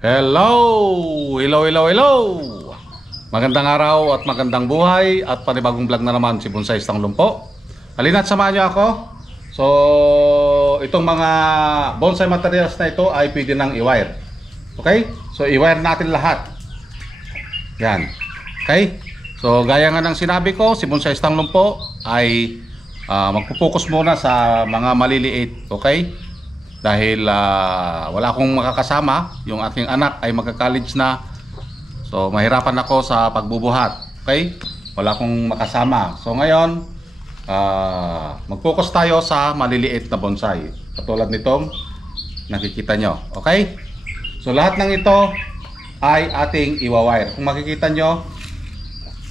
Hello! Hello, hello, hello! Magandang araw at magandang buhay at panibagong vlog na naman si Bonsai Tanglumpo. Halina't samahan niyo ako. So, itong mga bonsai materials na ito ay pwede nang i-wire. Okay? So, i-wire natin lahat. Yan. Okay? So, gaya nga ng sinabi ko, si Bonsai Tanglumpo ay magpo-focus muna sa mga maliliit. Okay? Dahil wala akong makakasama, yung aking anak ay magka-college na. So mahirapan ako sa pagbubuhat. Okay? Wala akong makasama. So ngayon, mag-focus tayo sa maliliit na bonsai. Katulad nitong nakikita nyo. Okay? So lahat ng ito ay ating iwa-wire. Kung makikita nyo,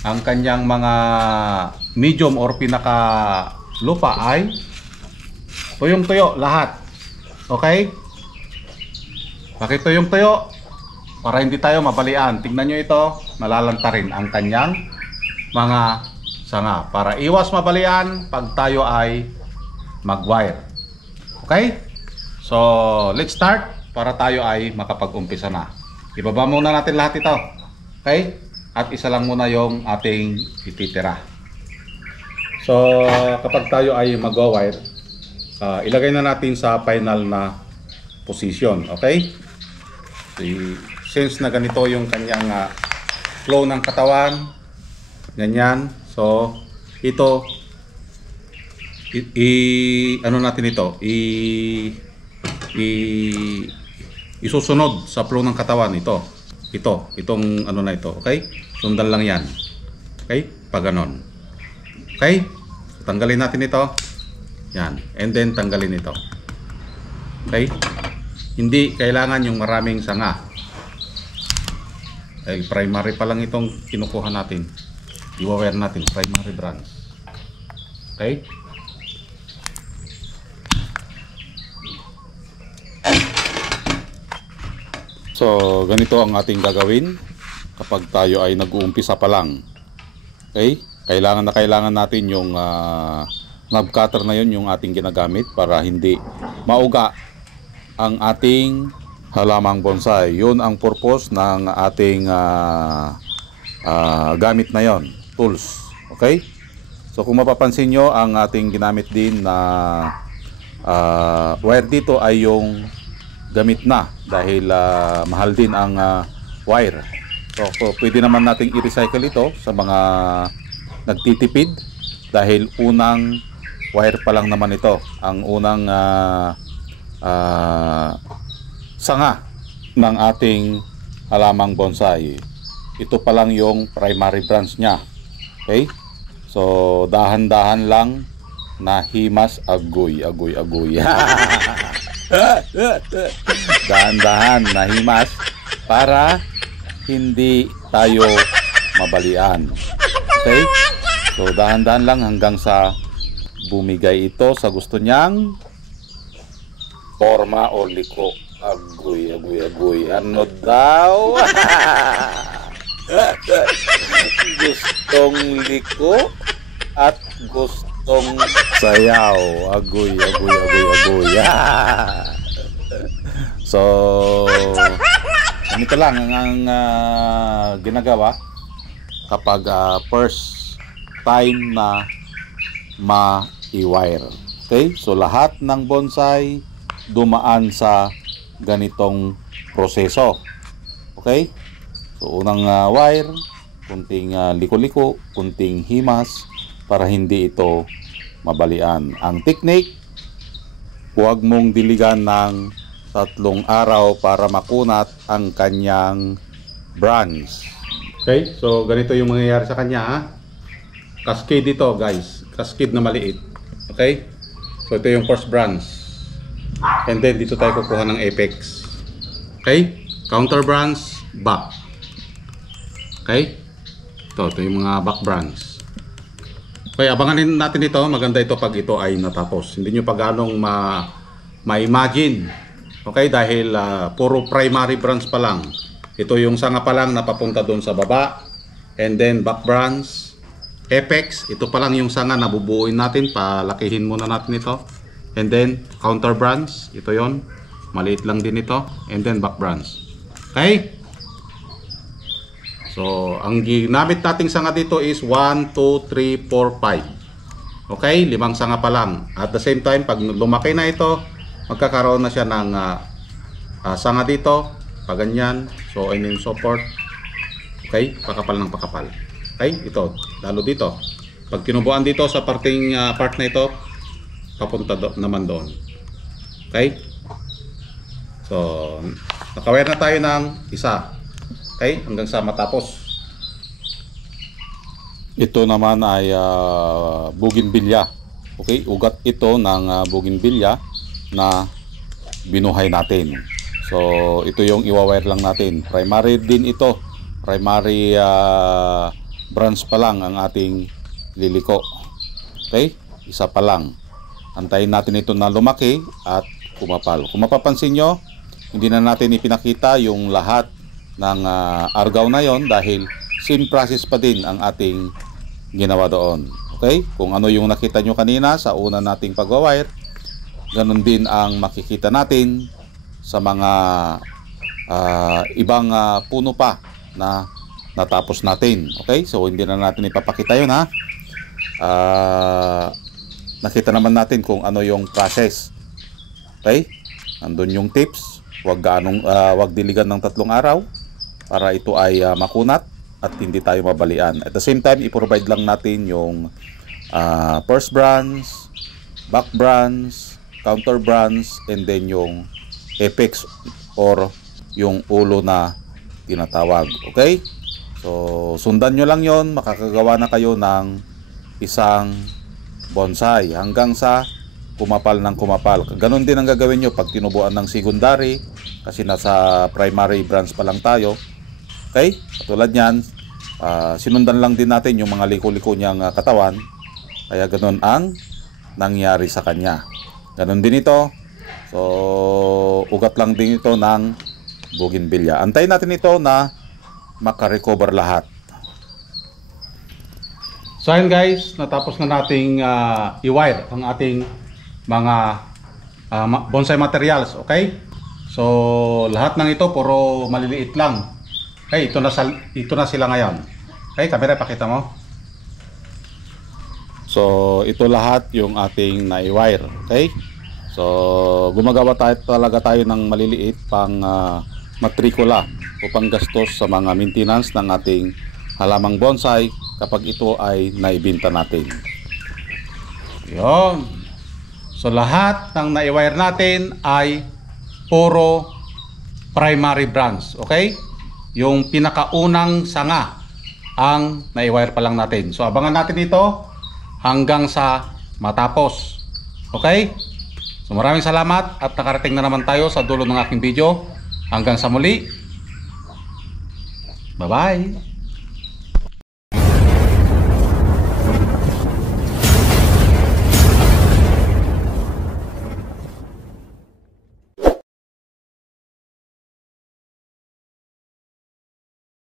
ang kanyang mga medium or pinaka lupa ay tuyong-tuyo lahat. Okay? Pakito yung tuyo para hindi tayo mabalian. Tingnan nyo ito, malalanta rin ang kanyang mga sanga para iwas mabalian pag tayo ay mag-wire. Okay? So, let's start para tayo ay makapag-umpisa na. Ibaba muna natin lahat ito. Okay? At isa lang muna yung ating ititira. So, kapag tayo ay mag-wire, ilagay na natin sa final na position. Okay? So, since na ganito yung kanyang flow ng katawan, ganyan. So, ito ano natin ito? Isusunod sa flow ng katawan ito. Itong ano na ito. Okay? Sundan lang yan. Okay? Pag ganon. Okay? Tanggalin natin ito. Yan. And then tanggalin ito. Okay? Hindi kailangan yung maraming sanga. Dahil primary pa lang itong kinukuha natin. I-wire natin. Primary branch. Okay? So, ganito ang ating gagawin kapag tayo ay nag-uumpisa pa lang. Okay? Kailangan natin yung knob cutter na yun yung ating ginagamit para hindi mauga ang ating halamang bonsai. Yun ang purpose ng ating gamit na yon, tools. Okay? So kung mapapansin nyo, ang ating ginamit din na wire dito ay yung gamit na dahil mahal din ang wire. So pwede naman nating i-recycle ito sa mga nagtitipid dahil unang wire pa lang naman ito. Ang unang sanga ng ating halamang bonsai. Ito pa lang yung primary branch niya. Okay? So, dahan-dahan lang na himas agoy. Dahan-dahan na himas para hindi tayo mabalian. Okay? So, dahan-dahan lang hanggang sa bumigay ito sa gusto niyang forma o liko. Agoy. Ano daw? Gustong liko at gustong sayaw. Agoy. So, ganito lang ang ginagawa kapag first time na ma-wire. Okay? So lahat ng bonsai dumaan sa ganitong proseso. Okay? So unang wire, kunting liko-liko, kunting himas para hindi ito mabalian. Ang technique, huwag mong diligan ng 3 araw para makunat ang kanyang branch. Okay? So ganito yung mangyayari sa kanya, ha? Cascade ito, guys. Cascade na maliit. Okay? So ito yung first branch. And then dito tayo kukuha ng apex. Okay? Counter branch, back. Okay? Ito yung mga back branch. Okay, abanganin natin ito. Maganda ito pag ito ay natapos. Hindi nyo pa ganong ma-imagine. Okay? Dahil puro primary branch pa lang. Ito yung sanga pa lang na papunta doon sa baba. And then back branch, apex, ito pa lang yung sanga na bubuuin natin, palakihin muna natin ito. And then counter branch, ito yon, maliit lang din ito. And then back branch. Okay? So, ang ginamit nating sanga dito is 1, 2, 3, 4, 5. Okay? 5 sanga pa lang. At the same time, pag lumaki na ito, magkakaroon na siya ng sanga dito. Pag ganyan. So, I mean support. Okay? Pakapal ng pakapal. Okay? Ito. Lalo dito. Pag tinubuan dito sa part na ito, papunta naman doon. Okay? So, nakawire na tayo ng isa. Okay? Hanggang sa matapos. Ito naman ay bougainvillea. Okay? Ugat ito ng bougainvillea na binuhay natin. So, ito yung iwa-wire lang natin. Primary din ito. Primary branch pa lang ang ating liliko. Okay? Isa pa lang. Antayin natin ito na lumaki at kumapal. Kung mapapansin nyo, hindi na natin ipinakita yung lahat ng argaw na yon dahil same process pa din ang ating ginawa doon. Okay? Kung ano yung nakita nyo kanina sa una nating pag-wire, ganun din ang makikita natin sa mga ibang puno pa na natapos natin. Okay? So hindi na natin ipapakita yun ha. Nakita naman natin kung ano yung process. Okay? Andun yung tips. Huwag diligan ng 3 araw para ito ay makunat at hindi tayo mabalian. At the same time, i-provide lang natin yung first branch, back branch, counter branch, and then yung apex or yung ulo na tinatawag. Okay? So, sundan nyo lang yon, makakagawa na kayo ng isang bonsai hanggang sa kumapal ng kumapal. Ganon din ang gagawin nyo pag tinubuan ng secondary kasi nasa primary branch pa lang tayo. Okay? Katulad nyan, sinundan lang din natin yung mga liko-liko niyang katawan. Kaya ganon ang nangyari sa kanya. Ganon din ito. So, ugat lang din ito ng bougainvillea. Antayin natin ito na makarecover lahat. So ayun guys, natapos na nating i-wire ang ating mga bonsai materials. Okay? So, lahat ng ito puro maliliit lang. Okay, ito na sila ngayon. Okay, camera, pakita mo. So, ito lahat yung ating na-wire. Okay? So, gumagawa talaga tayo ng maliliit pang matrikula o pang gastos sa mga maintenance ng ating halamang bonsai kapag ito ay naibenta natin. Yun. So, lahat ng na-wire natin ay puro primary branch. Okay? Yung pinakaunang sanga ang na-wire pa lang natin. So, abangan natin ito hanggang sa matapos. Okay? So maraming salamat at nakarating na naman tayo sa dulo ng aking video. Hanggang sa muli. Bye-bye.